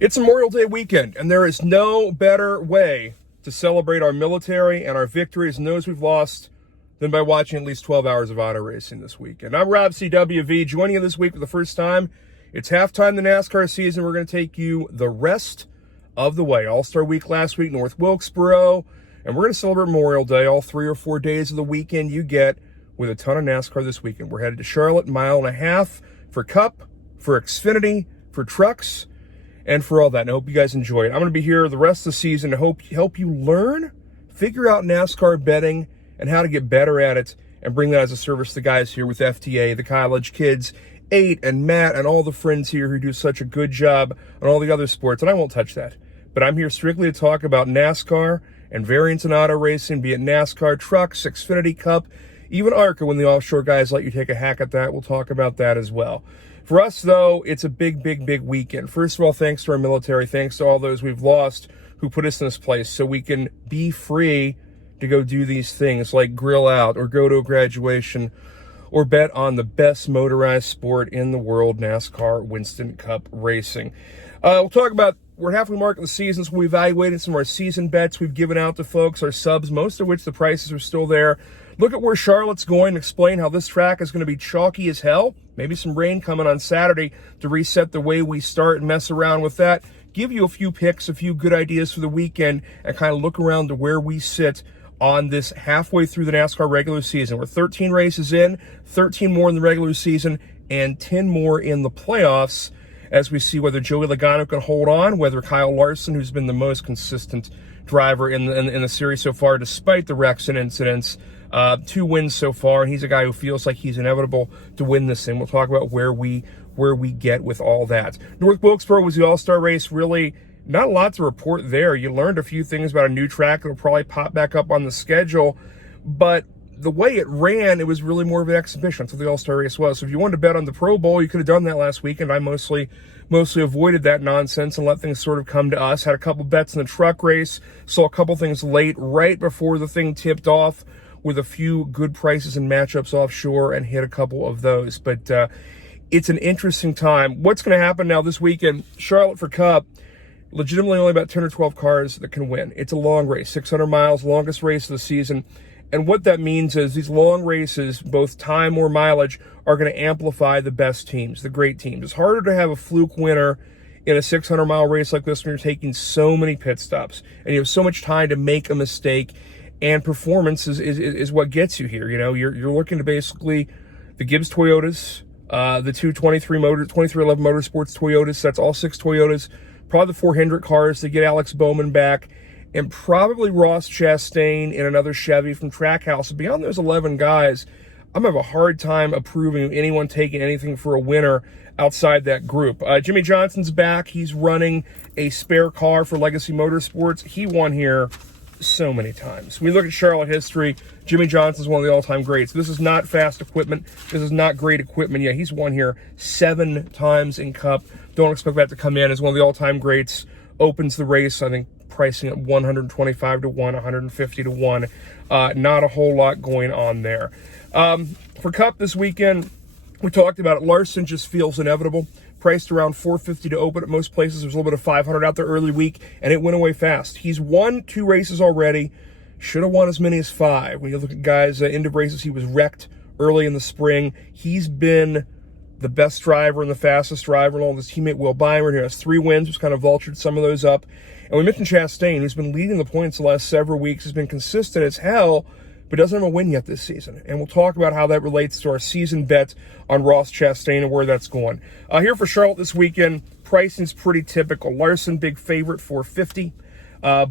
It's Memorial Day weekend, and there is no better way to celebrate our military and our victories and those we've lost than by watching at least 12 hours of auto racing this weekend. I'm Rob CWV, joining you this week for the first time. It's halftime the NASCAR season. We're going to take you the rest of the way. All-Star Week last week, North Wilkesboro, and we're going to celebrate Memorial Day, all 3 or 4 days of the weekend you get with a ton of NASCAR this weekend. We're headed to Charlotte, 1.5 miles for Cup, for Xfinity, for trucks, and for all that. And I hope you guys enjoy it. I'm going to be here the rest of the season to help you learn, figure out NASCAR betting, and how to get better at it, and bring that as a service to the guys here with FTA, the college kids, 8 and Matt, and all the friends here who do such a good job on all the other sports. And I won't touch that. But I'm here strictly to talk about NASCAR and variants in auto racing, be it NASCAR, trucks, Xfinity, Cup, even ARCA when the offshore guys let you take a hack at that. We'll talk about that as well. For us, though, it's a big weekend. First of all, thanks to our military, thanks to all those we've lost who put us in this place so we can be free to go do these things like grill out or go to a graduation or bet on the best motorized sport in the world, NASCAR Winston Cup racing. We'll talk about, we're halfway mark of the season, so we evaluated some of our season bets we've given out to folks, our subs, most of which the prices are still there. Look at where Charlotte's going and explain how this track is going to be chalky as hell. Maybe some rain coming on Saturday to reset the way we start and mess around with that. Give you a few picks, a few good ideas for the weekend, and kind of look around to where we sit on this halfway through the NASCAR regular season. We're 13 races in, 13 more in the regular season, and 10 more in the playoffs as we see whether Joey Logano can hold on, whether Kyle Larson, who's been the most consistent driver in the series so far, despite the wrecks and incidents, 2 wins so far, and he's a guy who feels like he's inevitable to win this thing. We'll talk about where we get with all that. North Wilkesboro was the All-Star race. Really, not a lot to report there. You learned a few things about a new track that'll probably pop back up on the schedule, but the way it ran, it was really more of an exhibition. That's what the All-Star race was. So if you wanted to bet on the Pro Bowl, you could have done that last weekend. I mostly avoided that nonsense and let things sort of come to us. Had a couple bets in the truck race, saw a couple things late, right before the thing tipped off, with a few good prices and matchups offshore, and hit a couple of those. But it's an interesting time. What's going to happen now this weekend? Charlotte for Cup, legitimately only about 10 or 12 cars that can win. It's a long race, 600 miles, longest race of the season. And what that means is these long races, both time or mileage, are going to amplify the best teams, the great teams. It's harder to have a fluke winner in a 600-mile race like this when you're taking so many pit stops and you have so much time to make a mistake. And performance is what gets you here. You know, you're looking to basically the Gibbs Toyotas, the 2311 Motorsports Toyotas. That's all 6 Toyotas. Probably the 4 Hendrick cars to get Alex Bowman back, and probably Ross Chastain in another Chevy from Trackhouse. Beyond those 11 guys, I'm going to have a hard time approving of anyone taking anything for a winner outside that group. Jimmy Johnson's back. He's running a spare car for Legacy Motorsports. He won here so many times. We look at Charlotte history. Jimmy Johnson's one of the all-time greats. This is not fast equipment. This is not great equipment. Yeah, he's won here 7 times in Cup. Don't expect that to come in as one of the all-time greats. Opens the race, I think, pricing at 125 to 1, 150 to 1. Not a whole lot going on there. For Cup this weekend, we talked about it. Larson just feels inevitable. Priced around $450 to open at most places. There's a little bit of $500 out there early week, and it went away fast. He's won 2 races already. Should have won as many as 5. When you look at guys into races, he was wrecked early in the spring. He's been the best driver and the fastest driver, along with his teammate Will Byron, who has 3 wins, who's kind of vultured some of those up. And we mentioned Chastain, who's been leading the points the last several weeks, has been consistent as hell, but doesn't have a win yet this season. And we'll talk about how that relates to our season bet on Ross Chastain and where that's going. Here for Charlotte this weekend, pricing's pretty typical. Larson, big favorite, $450.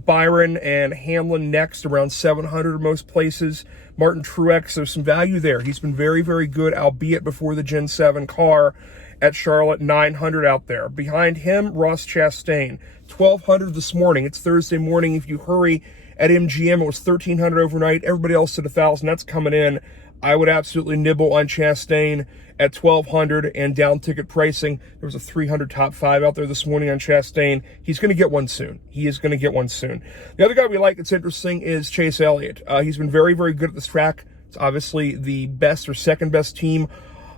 Byron and Hamlin next, around $700 most places. Martin Truex, there's some value there. He's been very good, albeit before the Gen 7 car at Charlotte, $900 out there. Behind him, Ross Chastain, $1,200 this morning. It's Thursday morning. If you hurry, at MGM, it was $1,300 overnight. Everybody else at $1,000. That's coming in. I would absolutely nibble on Chastain at $1,200 and down ticket pricing. There was a $300 top 5 out there this morning on Chastain. He's going to get one soon. He is going to get one soon. The other guy we like that's interesting is Chase Elliott. He's been very good at this track. It's obviously the best or second best team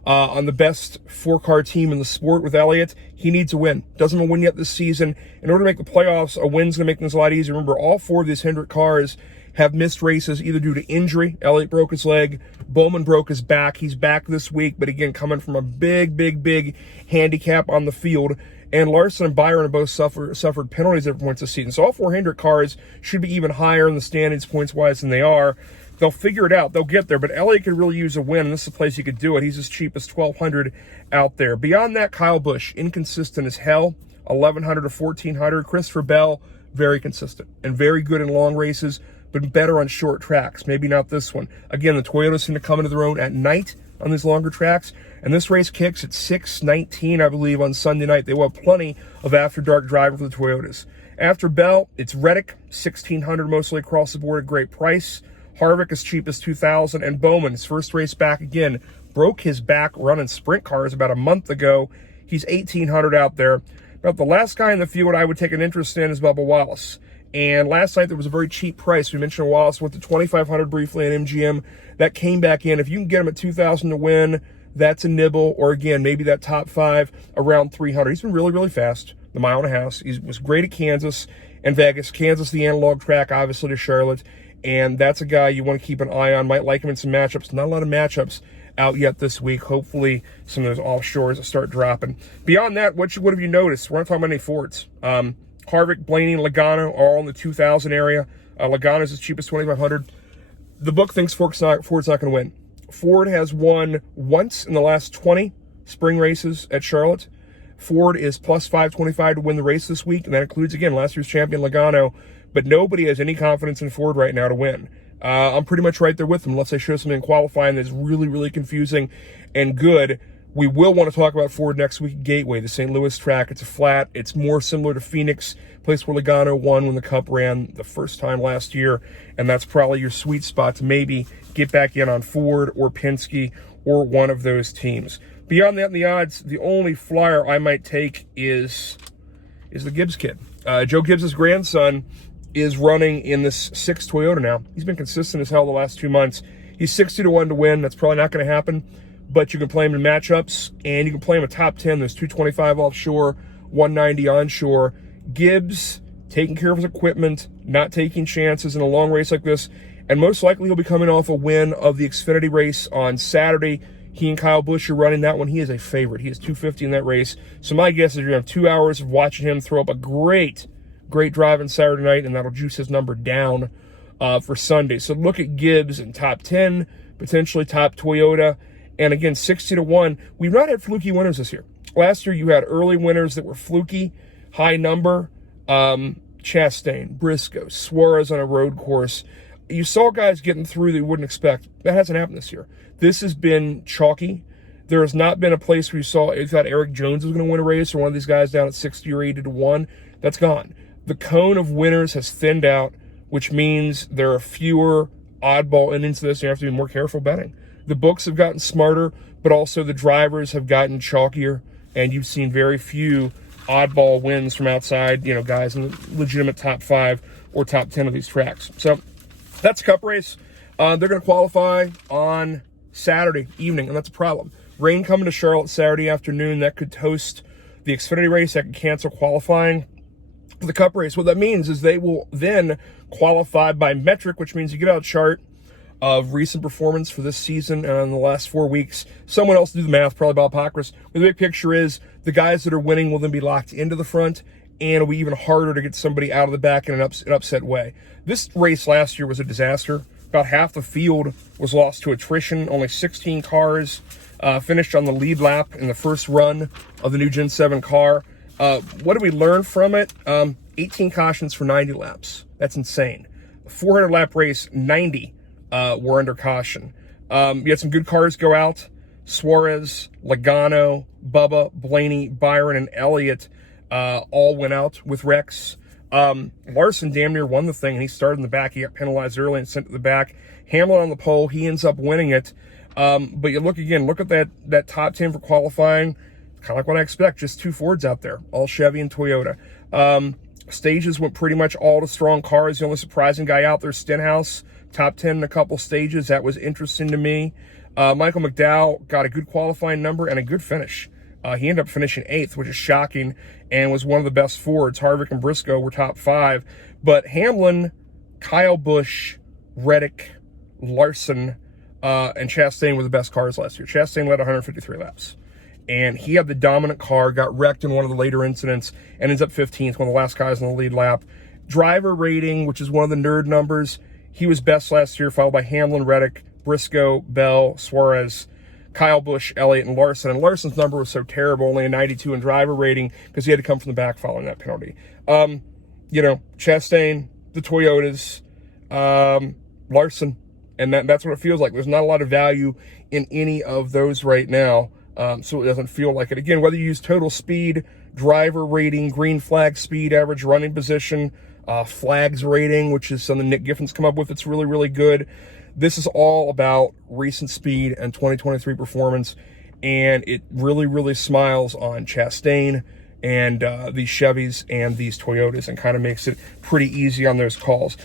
on the best 4-car team in the sport with Elliott. He needs a win. Doesn't have a win yet this season. In order to make the playoffs, a win's going to make things a lot easier. Remember, all 4 of these Hendrick cars have missed races either due to injury. Elliott broke his leg. Bowman broke his back. He's back this week, but again, coming from a big handicap on the field. And Larson and Byron have both suffered penalties at points this season. So all 4 Hendrick cars should be even higher in the standings points-wise than they are. They'll figure it out. They'll get there. But Elliott could really use a win, and this is the place he could do it. He's as cheap as $1,200 out there. Beyond that, Kyle Busch, inconsistent as hell, $1,100 to $1,400. Christopher Bell, very consistent and very good in long races, but better on short tracks. Maybe not this one. Again, the Toyotas seem to come into their own at night on these longer tracks, and this race kicks at 6:19, I believe, on Sunday night. They will have plenty of after-dark driving for the Toyotas. After Bell, it's Reddick, $1,600 mostly across the board, a great price. Harvick as cheap as $2,000, and Bowman, his first race back again, broke his back running sprint cars about a month ago. He's $1,800 out there. Now, the last guy in the field I would take an interest in is Bubba Wallace. And last night there was a very cheap price. We mentioned Wallace went to $2,500 briefly in MGM. That came back in. If you can get him at $2,000 to win, that's a nibble. Or again, maybe that top 5 around $300. He's been really fast. The mile and a half. He was great at Kansas and Vegas. Kansas, the analog track, obviously, to Charlotte. And that's a guy you want to keep an eye on. Might like him in some matchups. Not a lot of matchups out yet this week. Hopefully some of those offshores will start dropping. Beyond that, what have you noticed? We're not talking about any Fords. Harvick, Blaney, and Logano are all in the 2,000 area. Logano's as cheap as $2,500. The book thinks Ford's not going to win. Ford has won once in the last 20 spring races at Charlotte. Ford is plus 525 to win the race this week, and that includes, again, last year's champion Logano. But nobody has any confidence in Ford right now to win. I'm pretty much right there with them, unless they show something in qualifying that's really confusing and good. We will want to talk about Ford next week at Gateway, the St. Louis track. It's a flat. It's more similar to Phoenix, place where Logano won when the Cup ran the first time last year, and that's probably your sweet spot to maybe get back in on Ford or Penske or one of those teams. Beyond that in the odds, the only flyer I might take is the Gibbs kid. Joe Gibbs' grandson is running in this 6 Toyota now. He's been consistent as hell the last 2 months. He's 60-1 to win. That's probably not going to happen, but you can play him in matchups, and you can play him a top 10. There's 225 offshore, 190 onshore. Gibbs taking care of his equipment, not taking chances in a long race like this, and most likely he'll be coming off a win of the Xfinity race on Saturday. He and Kyle Busch are running that one. He is a favorite. He is 250 in that race. So my guess is you're going to have 2 hours of watching him throw up a great drive on Saturday night, and that'll juice his number down for Sunday. So look at Gibbs in top 10, potentially top Toyota. And again, 60-1. We've not had fluky winners this year. Last year, you had early winners that were fluky, high number. Chastain, Briscoe, Suarez on a road course. You saw guys getting through that you wouldn't expect. That hasn't happened this year. This has been chalky. There has not been a place where you thought Eric Jones was going to win a race or one of these guys down at 60 or 80-1. That's gone. The cone of winners has thinned out, which means there are fewer oddball innings to this. You have to be more careful betting. The books have gotten smarter, but also the drivers have gotten chalkier, and you've seen very few oddball wins from outside, guys in the legitimate top 5 or top 10 of these tracks. So that's Cup race. They're going to qualify on Saturday evening, and that's a problem. Rain coming to Charlotte Saturday afternoon, that could toast the Xfinity race, that could cancel qualifying for the Cup race. What that means is they will then qualify by metric, which means you get out a chart of recent performance for this season and in the last 4 weeks. Someone else do the math, probably Bob Pockris. But the big picture is the guys that are winning will then be locked into the front, and it'll be even harder to get somebody out of the back in an upset way. This race last year was a disaster. About half the field was lost to attrition. Only 16 cars finished on the lead lap in the first run of the new Gen 7 car. What did we learn from it? 18 cautions for 90 laps. That's insane. A 400-lap race, 90 were under caution. You had some good cars go out. Suarez, Logano, Bubba, Blaney, Byron, and Elliott all went out with wrecks. Larson damn near won the thing, and he started in the back. He got penalized early and sent to the back. Hamlin on the pole. He ends up winning it. But you look at that top 10 for qualifying. Kind of like what I expect, just 2 Fords out there, all Chevy and Toyota. Stages went pretty much all to strong cars. The only surprising guy out there, Stenhouse, top 10 in a couple stages. That was interesting to me. Michael McDowell got a good qualifying number and a good finish. He ended up finishing 8th, which is shocking, and was one of the best Fords. Harvick and Briscoe were top 5. But Hamlin, Kyle Busch, Reddick, Larson, and Chastain were the best cars last year. Chastain led 153 laps. And he had the dominant car, got wrecked in one of the later incidents, and ends up 15th, one of the last guys on the lead lap. Driver rating, which is one of the nerd numbers, he was best last year, followed by Hamlin, Reddick, Briscoe, Bell, Suarez, Kyle Busch, Elliott, and Larson. And Larson's number was so terrible, only a 92 in driver rating, because he had to come from the back following that penalty. Chastain, the Toyotas, Larson, and that's what it feels like. There's not a lot of value in any of those right now, so it doesn't feel like it. Again, whether you use total speed, driver rating, green flag speed, average running position, flags rating, which is something Nick Giffin's come up with, it's really, really good. This is all about recent speed and 2023 performance, and it really, really smiles on Chastain and these Chevys and these Toyotas, and kind of makes it pretty easy on those calls.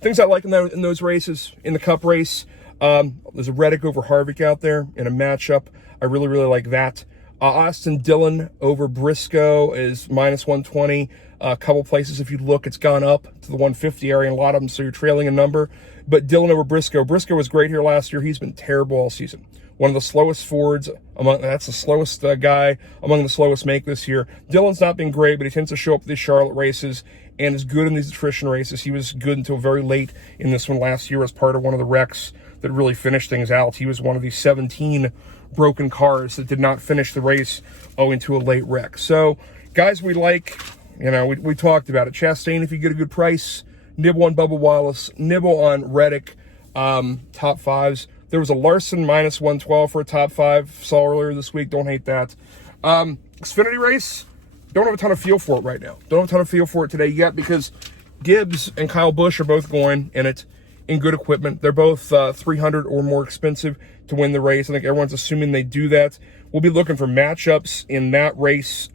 Things I like in those races, in the Cup race, there's a Reddick over Harvick out there in a matchup. I really, really like that. Austin Dillon over Briscoe is minus 120. A couple places, if you look, it's gone up to the 150 area in a lot of them, so you're trailing a number. But Dillon over Briscoe. Briscoe was great here last year. He's been terrible all season. One of the slowest Fords, that's the slowest guy among the slowest make this year. Dillon's not been great, but he tends to show up at these Charlotte races and is good in these attrition races. He was good until very late in this one last year as part of one of the wrecks that really finished things out. He was one of these 17 broken cars that did not finish the race owing to a late wreck. So, guys we like, we talked about it. Chastain, if you get a good price, nibble on Bubba Wallace, nibble on Reddick, top 5s. There was a Larson minus 112 for a top 5. Saw earlier this week. Don't hate that. Xfinity race, don't have a ton of feel for it right now. Don't have a ton of feel for it today yet, because Gibbs and Kyle Busch are both going in it in good equipment. They're both $300 or more expensive to win the race. I think everyone's assuming they do that. We'll be looking for matchups in that race.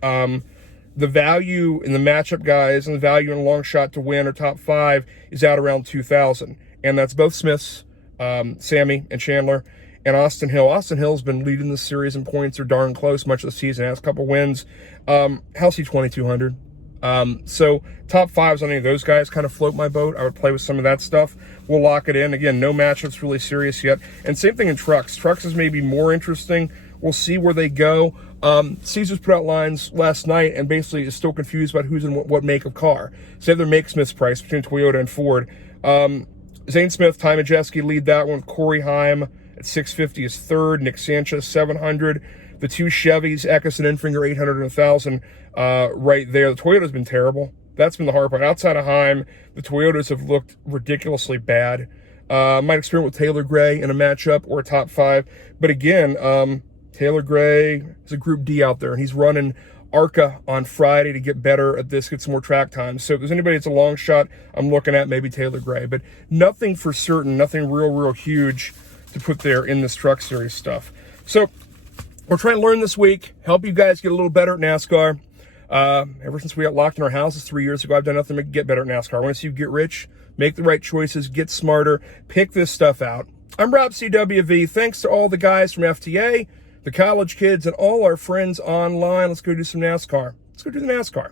The value in the matchup guys and the value in a long shot to win or top 5 is out around 2,000. And that's both Smiths, Sammy and Chandler, and Austin Hill. Austin Hill's been leading the series in points or darn close much of the season. Has a couple wins. Halsey 2,200. So top 5s on any of those guys kind of float my boat. I would play with some of that stuff. We'll lock it in. Again, no matchups really serious yet. And same thing in trucks. Trucks is maybe more interesting. We'll see where they go. Caesars put out lines last night and basically is still confused about who's in what make of car. So they have their make Smith's price between Toyota and Ford. Zane Smith, Ty Majeski lead that one. Corey Heim at 650 is third. Nick Sanchez 700. The two Chevys, Eckes and Enfinger 800 and 1,000 right there. The Toyota's been terrible. That's been the hard part. Outside of Heim, the Toyotas have looked ridiculously bad. Might experiment with Taylor Gray in a matchup or a top 5. But again, Taylor Gray is a Group D out there, and he's running ARCA on Friday to get better at this, get some more track time. So if there's anybody that's a long shot, I'm looking at maybe Taylor Gray. But nothing for certain, nothing real huge to put there in this Truck Series stuff. So we're trying to learn this week, help you guys get a little better at NASCAR. Ever since we got locked in our houses 3 years ago, I've done nothing to get better at NASCAR. I want to see you get rich, make the right choices, get smarter, pick this stuff out. I'm Rob CWV. Thanks to all the guys from FTA, the college kids, and all our friends online. Let's go do some NASCAR. Let's go do the NASCAR.